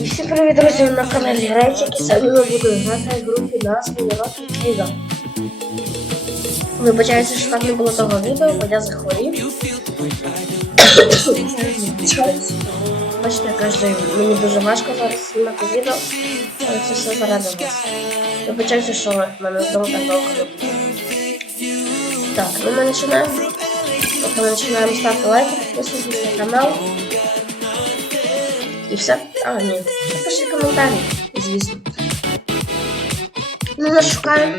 Всім привіт, друзі, на каналі Рейчик, і сьогодні ми будемо грати в групі на Рок Ліга. Вибачаюся, що так не було того відео, бо я захворів. Бачите, кажу, мені дуже важко зараз знімати відео, але це все заради вас. Вибачаюся, що в мене знову так довго не. Так, ну ми починаємо. Тобто ми починаємо ставити лайки, підписуйтесь на канал. І все. А, ні. Напишіть коментарі, звісно. Ну, нас шукаємо.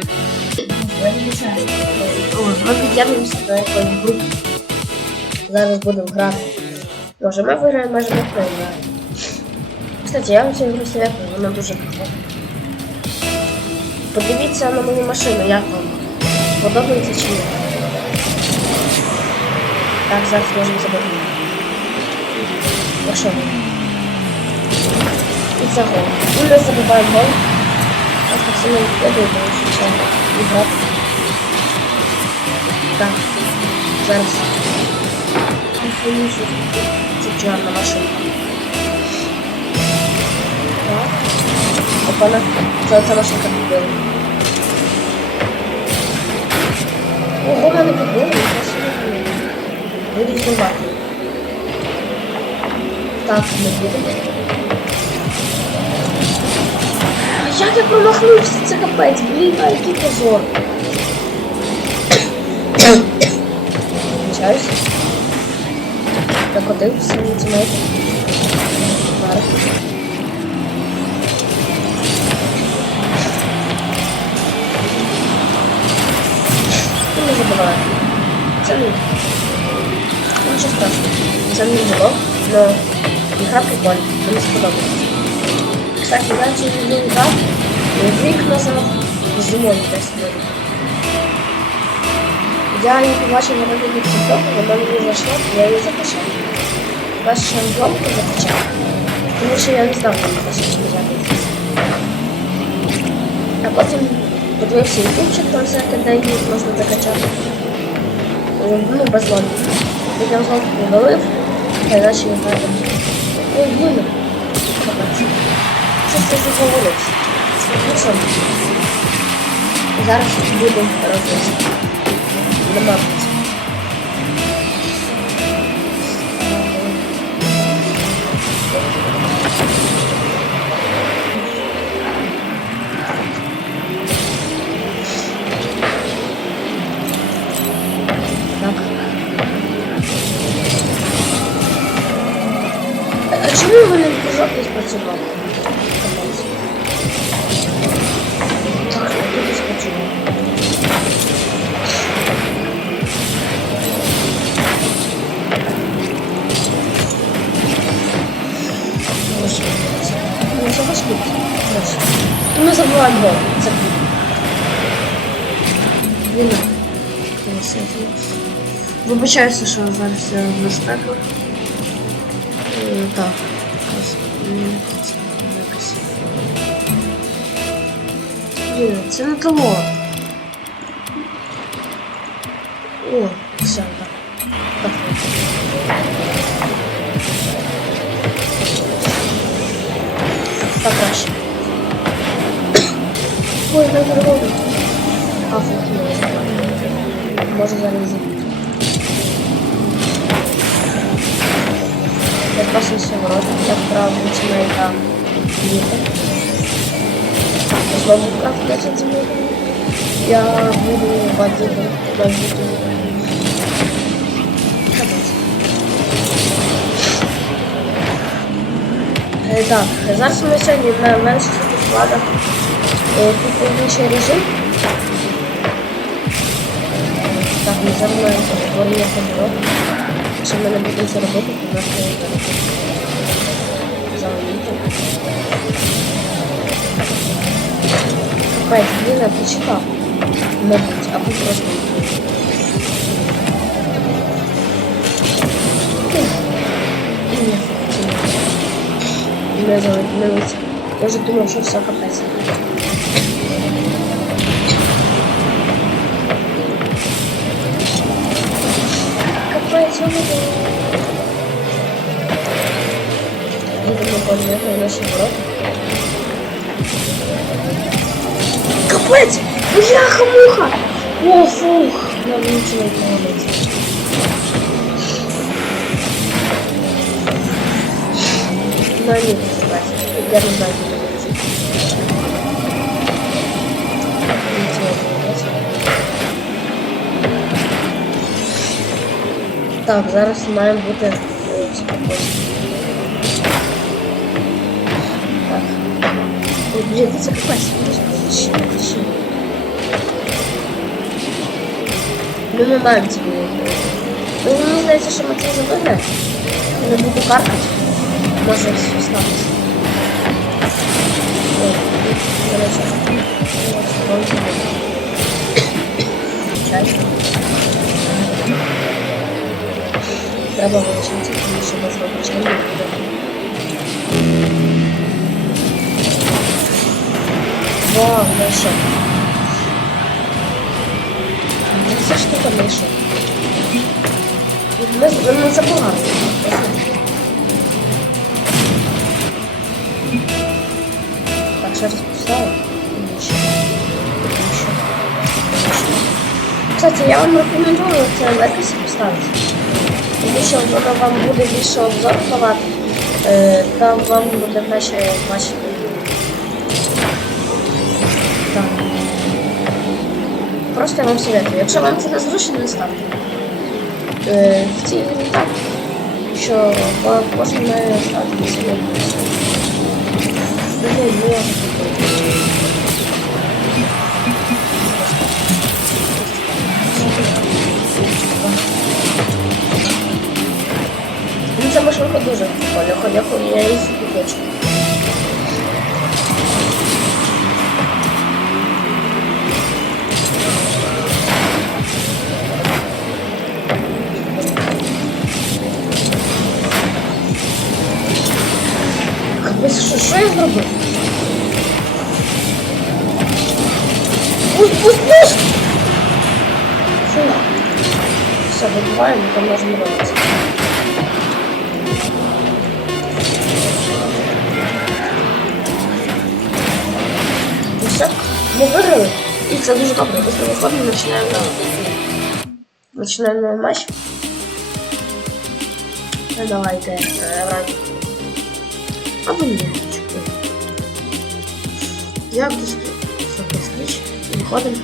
О, ми під'єднуємося до якоїсь групи. Зараз будемо грати. Може, ми виграємо, може ми програємо. Кстати, я вам цю ігру советую, вона дуже крута. Подивіться на мою машину, як вам. Подобається чи ні. Так, зараз можемо i co wiem, ile sobie balkon, a to w sumie lepiej to już wyciągnąć i wrot. Tak, zaraz. I foliuszy rzuciłam na maszynę. No. A pana, cała ta maszynka wybiera. O, ona nie wybiera, właśnie nie wybiera. Byli w tym Tak, nie wybiera. як я промахнувся? Це капець, блін, а який позор. Вибачаюсь. Так один всі тімейти. Марк. І не забиваю. Це не. Нічого страшного. Це не було, але ігра прикольна, мені сподобалась. Кстати, я цю відео грав рік назад зимою десь було. Я її побачив на ринку TikTok, вона мені зайшла, я її закачав. Першу шампіонку закачав, тому що я не знав, як це взяти. А потім подивився ютубчик, там всяке, де її можна закачати. Ну, без логіки. Я знову удалив, та далі я грати. Ой, блин. Що це заговорився? Ну що? Зараз будемо робити. Намагатися. Вибачаюся, що зараз я в безпеку. Е, Так. якась. Блін, це не того. О, все, так. Так. Так краще. Ой, не зробив. А, фу, Може зараз. вашим шевротом, як правило, починає там діти. Можливо, так значить зміни. Я буду водити, водити. Е, так, зараз ми сьогодні на менших складах е, тут інший режим. Так, ми замовляємо, що я Якщо ми не будемо це робити, то нас не буде. Завалити. Капець, блін, я почекав. Мабуть, або просто. Я вже думав, що все капець. Капець, вони будемо подивити наші ворота. Капець! Бляха-муха! О, фух! Нам нічого не подобається. Ну, ні, капець. Я не знаю, Так, зараз маємо бути е, спокійні. Так. Ой, блін, це капець. Ще, ще. Ну, ми маємо це виявити. Ну, мені здається, що ми це зробили. Я не буду каркати. Може все статися. Ой, до речі. Ось, ось, Чай. Треба вивчити, тому що без вивчення не буде. Вау, знайшов. Це штука знайшов. Ми, ми. Так, ще раз. Кстати, я вам рекомендую це легкості поставити. Тому що воно вам буде більше обзор давати. Е, там вам буде краще бачити. Так. Просто я вам советую. Якщо вам це не зручно, не ставте. Е, в цій грі так, що кожен має ставити собі. Блін, ну я Ну, ця машинка дуже прикольна, хоча я її собі хочу. Капець, що, що я зробив? Пусть, пусть, пусть! Фу. Все, вибиваємо, там можемо робити. ми виграли. І це дуже добре. Після виходу починаємо починаємо новий матч. Ну давайте е, ранку. Або ні, чекай. Я буду запустити. Виходимо.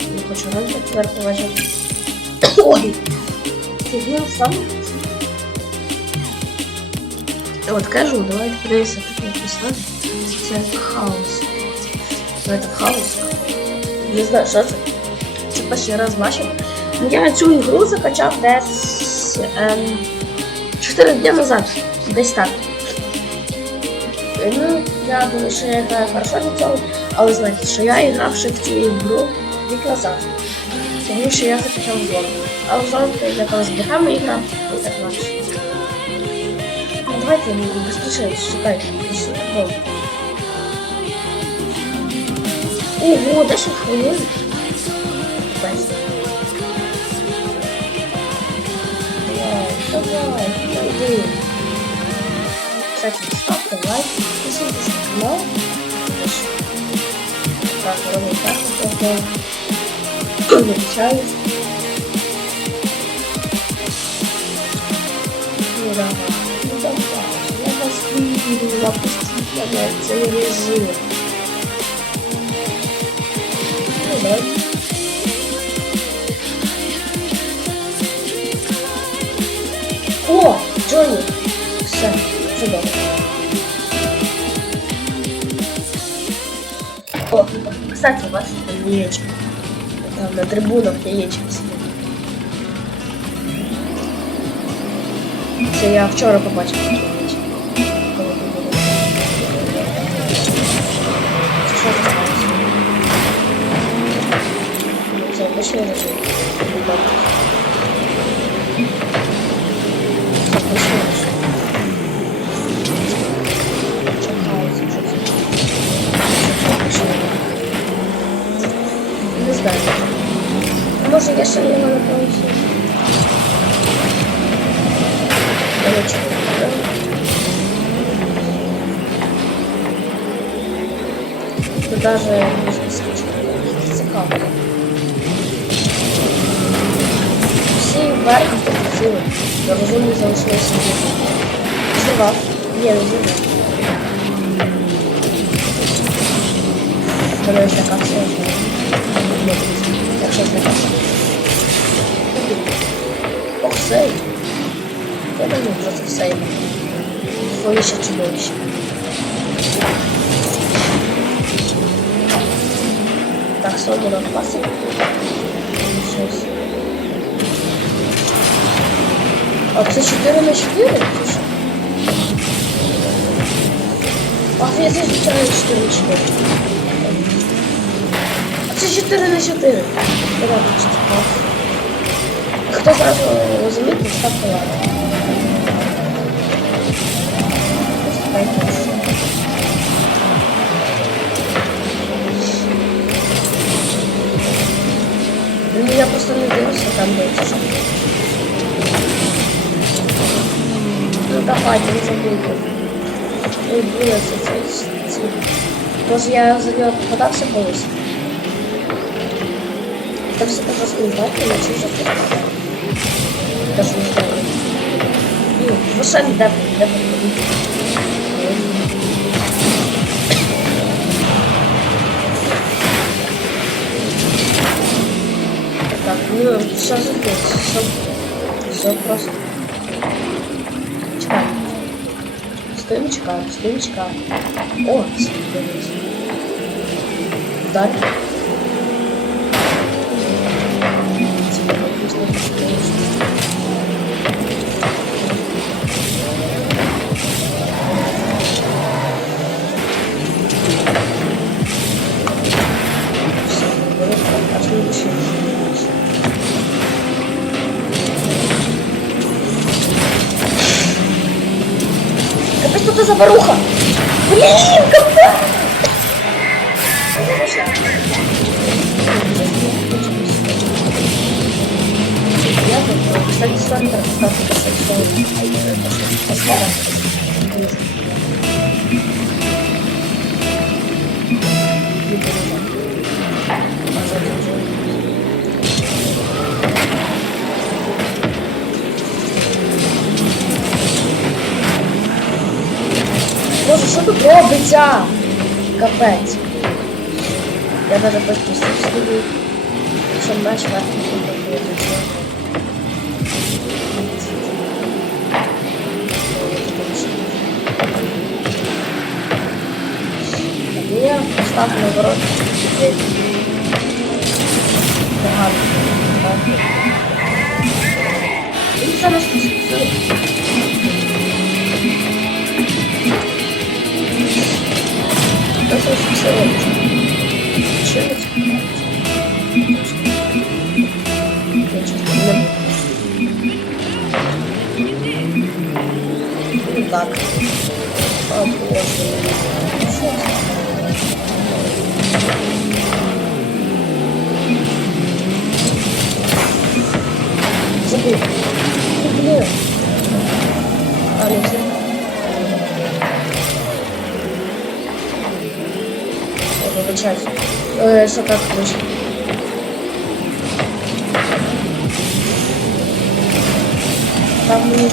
Не хочу ранку тепер поважати. Ой! Фігня сам. От кажу, давайте подивися, тут написано. Це хаос. Це хаос. Не знаю, що це. Це перший раз бачив. Я цю ігру закачав десь ем, 4 дні назад. Десь так. Ну, я думаю, що я граю хорошо до цього, але знаєте, що я гравши в цю ігру рік назад. Тому що я закачав зон. А в зон я там з бігами грав, і так далі. Ну, давайте быстрее, шукайте. Вон. Ого, 10 хвилин. Бачите. Давай, давай. Кстати, ставьте лайк, подписывайтесь на канал. Так, ровно так вот я Не обещаю. Ну давай, ну давай. Я вас выведу, опустить на цей режим. Давай. О, Джонни! Все, чудово. О, кстати, у вас там яєчко. Там на трибунах яєчко сидить. Це я вчора побачив Пошли уже. Не знаю. Может, я шагнула на полностью. Короче, даже Всі вверх полетіли. До розумні залишилися діти. Зірвав. Ні, не зірвав. Мене ось така все. Ні, Якщо злякався. Ох, сейв. Я не люблю проти сейву. Хвиліше чудовище. Так, сьогодні на класі. А це 4 на 4? Чи що? А я 4 на 4 на 4. А це 4 на 4. Порядочно. Хто зразу розуміє, ставте лайк. Ставте Ну я просто не дивлюся там дивиться Ну давайте, не забудьте. Ой, блин, це, це, це. Може я за нього попадався колись? Та все так розповідати, я чи вже Даже не знаю. Ну, ви самі де де подивіться. Так, ну, все закрыть, все, все просто. Стоим, чекаем. О, смотрите. Вдаль. Теперь поставлю наоборот. Погано. Він зараз пустив. Просто все Чего Ну так. О, боже. Вибачаюсь. Е, Що так вийшло? Там мені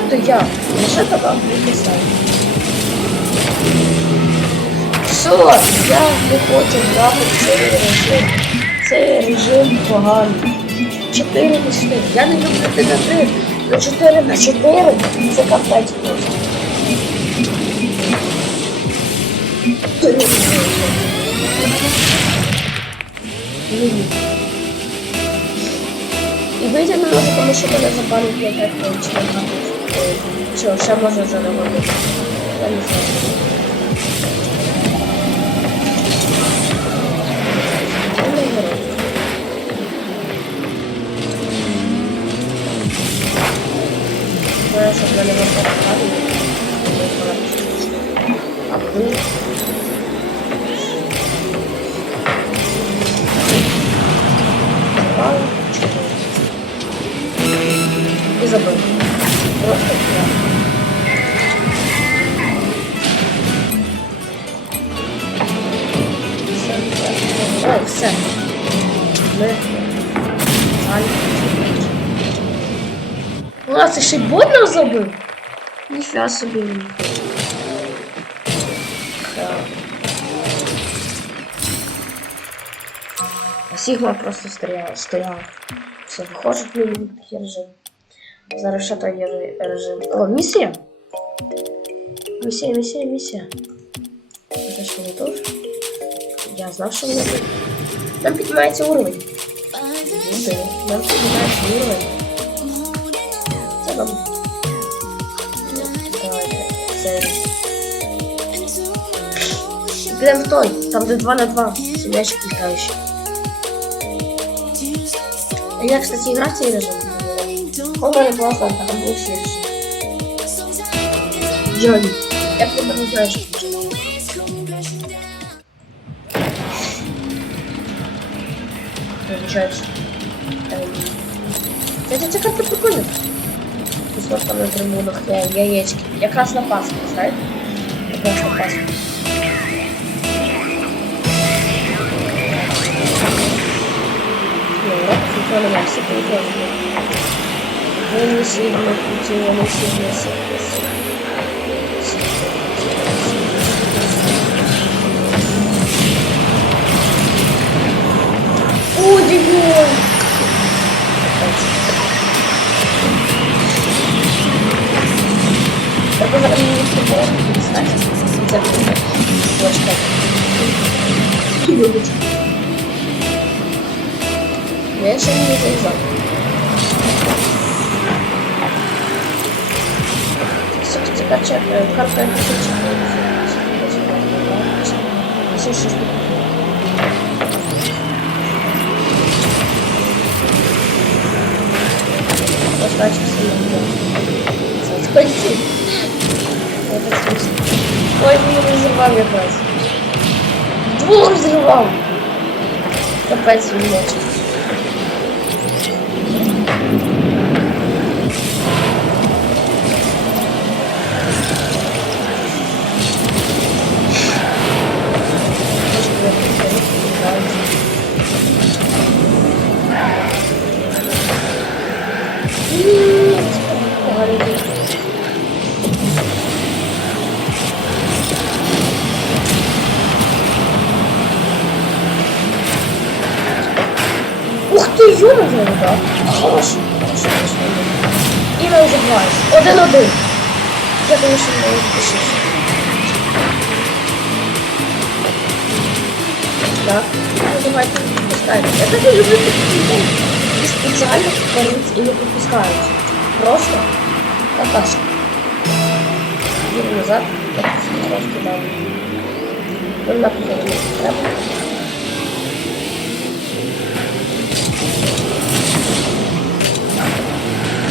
повезло. Вообще-то я. Лише така написав. Все, я не хочу грати в цей режим. Цей режим поганий. 4 на 4. Я не люблю ти на 3. На 4 на 4 це капець просто. Блін. І вийти не можу, тому що мене забанить на 5 хвилин чи на 2. Чи ще може вже не робити. Я не знаю. Щоб мене не перекладали. А ви? І. просто все. Все. У нас ще й бодно забив? Ніфіга собі. Сігма просто стояла. Все, виходжу, блін, я вже. Зараз ще той є ре- режим. О, місія! Місія, місія, місія. Це що не тут? Я знав, що вони тут. Нам піднімається уровень. Люди, нам піднімається уровень. Це добре. Давайте. Це. Підемо в той, там де 2 на 2. Сім'ячки літаючі. А я, кстати, грав в цей режим. Он мене класно, а там був всі режим. Джоні. Я тебе не знаю, що це. Получается. Эм, Кстати, ця карта прикольна. Після там на трибунах я яєчки. Якраз на Пасху, знаєте? Якраз на Пасху. Ну, уроков никто не все перепробовали. Вы не сильно пути, вы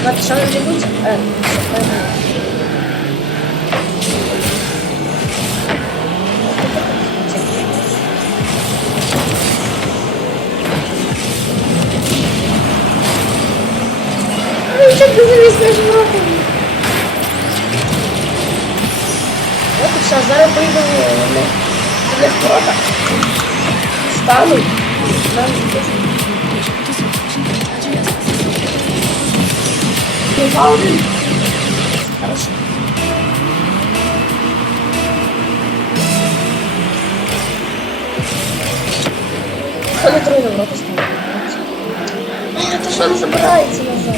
Он будет? Э, Ну, что ты зависаешь в? Вот и все, зараз поїду в них ворота. Стану. Стану. Ну, один. Хорошо. Що не трудно в року ставити? А, то що не забирається назад?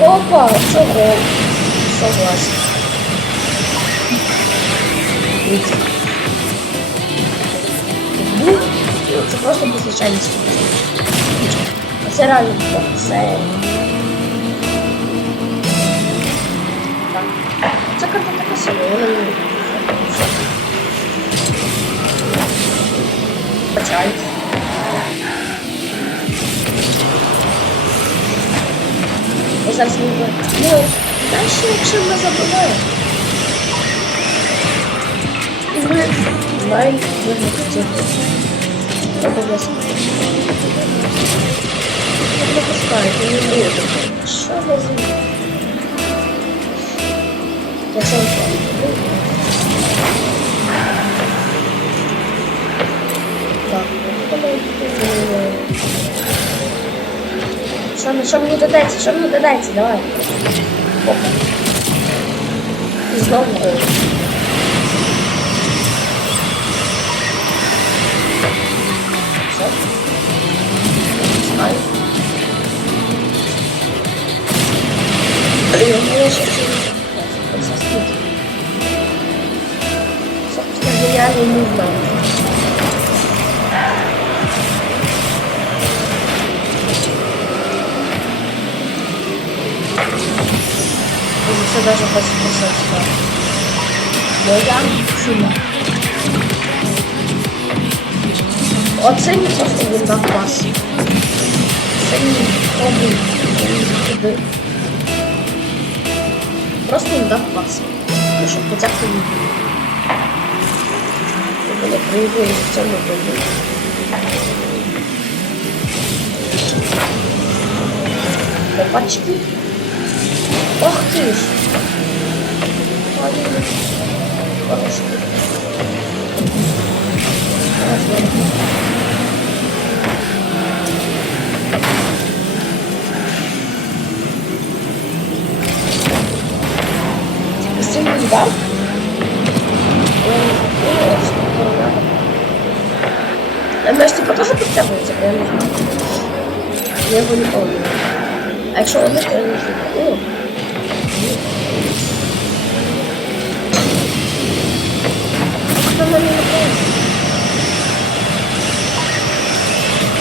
Опа, чого? Согласен. Видите? Ну, це просто без звичайності. Це реально було. Це... Так. Ця карта така собі, вона не Почай. Я зараз не говорю. Ну, дальше, якщо ми забуваємо. І ви найвигідніше. Обов'язково. Не пропускайте, не буду. Що ви за... Якщо ви Так, ну давайте. Що, мені- що мені додається? Що мені додається? Давай. Опа. І знову. Е, Все. Знаю. Блин, я ще ці... Це скільки? Собственно, я Оце не просто дав пас. Це не туди. Просто він дав пас. Ну, щоб хоча б не Тобто не проявили в цьому бою. Опачки. Ох ты ж. Ой, Хороший. Дал? А Маш, типа тоже подтягивается? Я не знаю. Я его не помню. А якщо он то я не знаю.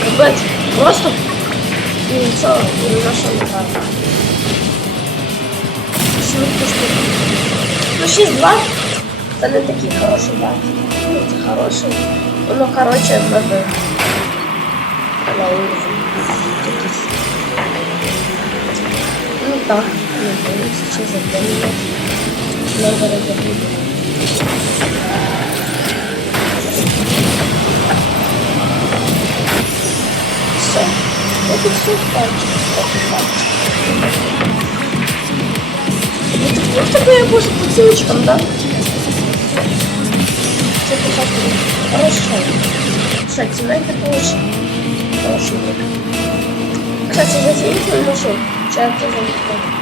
Ребят, просто и что, и наша карта. Швидко штука. Ну 6-2. Це не такий хороший бат. Ну, це хороший. Воно, короче, надо на. Ну так, не знаю, сейчас запомнила. Много раз забуду. Все. И все пальчик. Вот вот такой я больше по ссылочкам, да? Все посмотрим. Хорошо. Кстати, на это получше. Хорошо. Кстати, за телефон нашел. Сейчас я залетаю.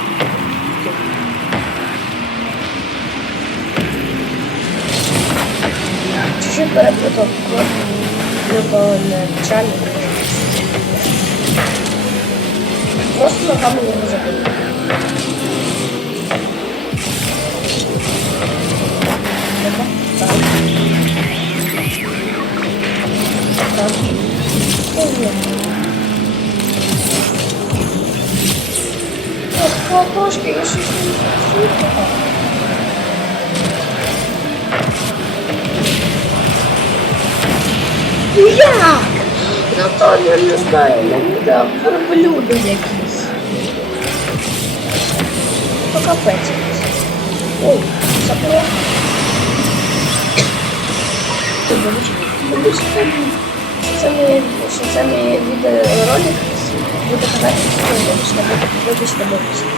Чуть-чуть код. Либо начальник. Просто ногами не забыл. Ох, колокошки, я щось не слухала. Як? Ну то я не знаю, мені да верблюди якісь. То капець якийсь. Ой, забула. Ти бачиш? Бачиш, це мій- що це мій, що це мій відеоролик буде казати, що ти вибачте, вибачте, вибачте.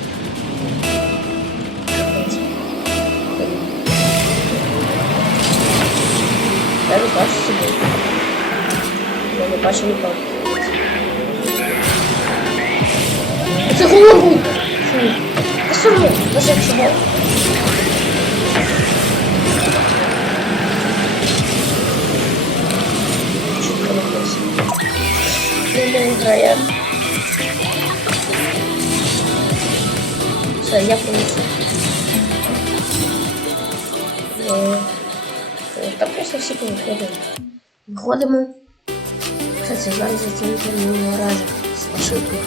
Я не бачу себе. Я не бачу нікого. Це голову! Фу. Та все одно, даже якщо гол. Чітко написано. Ми не граємо. Все, я понесу. Е, от. Та просто всі повиходимо. Виходимо. Кстати, зараз зацінити минулого разу з машинкою.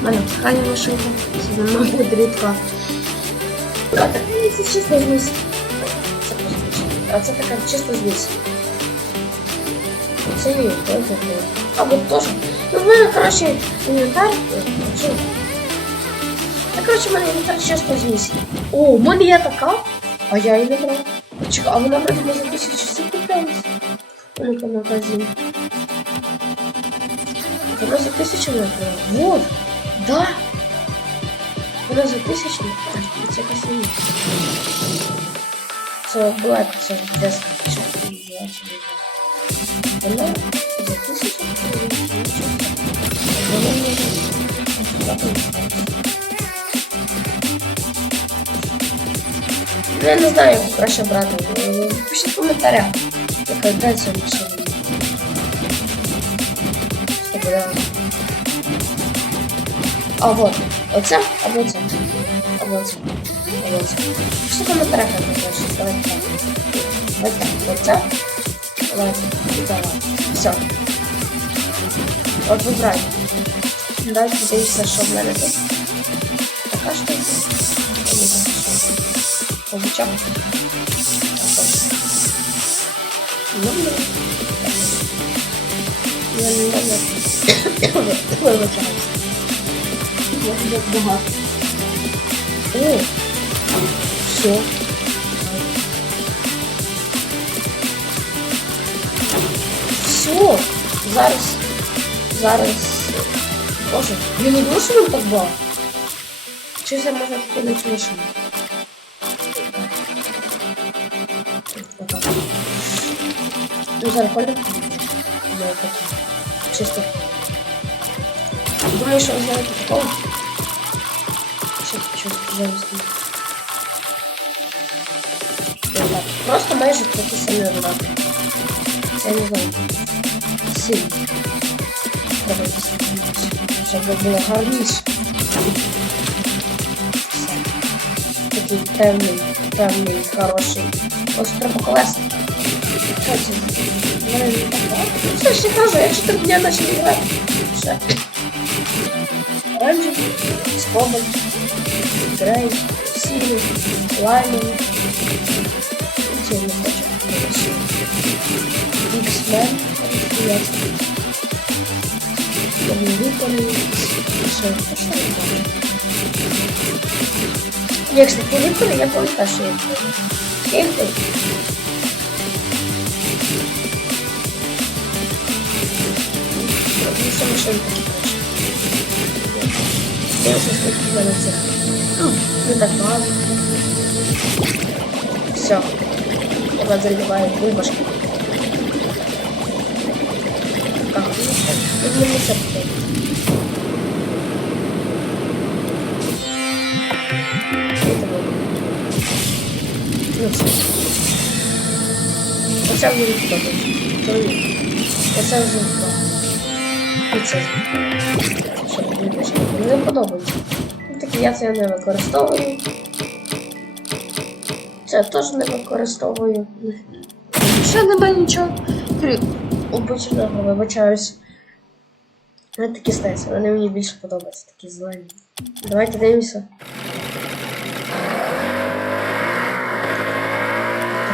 У мене прохання машинка, це немного буде рідка. А так мені це чисто зміс. Це просто чисто. А це така чисто зміс. Це є, то це було. А вот теж. Ну, в мене, коротше, інвентар. е, що? Та, коротше, в мене інвентар чисто зміс. О, у мене є така, а я її не брав. Чекай, а вона вроде би за тисячу часів куплялась. Ну, по магазин. Вона за тисячу не брала. Вот. Да. Вона за. А, це якась не є. Це була якась деска. Чи я чи не знаю. Вона за тисячу. Вона я не знаю, яку краще брати. Е, Пишіть в коментарях, яка йде ця машина. Щоб я... А вот, оце, або це. Або це. Або це. Пишіть в коментарях, як ви хочете. Давайте так. Давайте так. Оце. Давайте. І давайте. Все. От вибирайте. Дайте дивіться, що в мене тут. Така штука. Ну. Я не знаю. Вибачаюсь. Я тебе. О! Все. Все. Зараз. Зараз. Боже, я не думаю, що так багато. Чи це купити машину? Ну, Я так. Чисто. Думаю, що ви знаєте такого? Що, зараз. Так, просто майже такі самі однакові. Я не знаю. Сильно. Треба десь, щоб було гарніше. Все. Такий певний, певний, хороший. Ось треба колеса. Кстати, в мене не так багато. Ну, Все, ще кажу, я 4 дня почали грати. Все. Оранжевий, скобаль, грей, сірий, лаймовий. І цей не хочу. X-Men, я Вогневиконий, ще що я знаю. Якщо ти виконай, я пам'ятаю, що я виконую. Я їх виконую. Ну, що машинка краще. Я все скільки в мене цих. Ну, не так багато. Все. Я заливаю бульбашки. Так, ну все. Тут мені все подобається. Это было. Ну все. Оце вже не подобається. Чоловік. Оце вже не подобається. І не. Подобається. Ну, Такі я це не використовую. Це теж не використовую. Ще немає нічого. Крім обичайного, вибачаюсь. Вони такі стаються, вони мені більше подобаються, такі зелені. Давайте дивимося.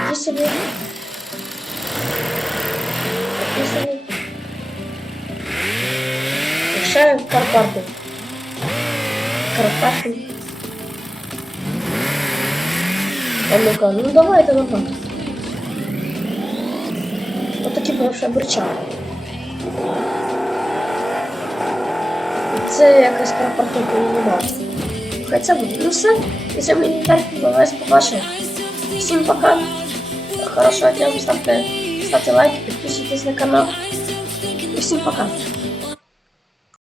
Такі собі. ще Карпати. Карпати. А ну-ка, ну давайте давай. Вот такі бувши бурчали. Це якась карпартука нема. Хай це буде. Ну все. І це мені так вас побачив. Всім пока. Хорошого дня, ставте, ставте лайки, підписуйтесь на канал. І всім пока.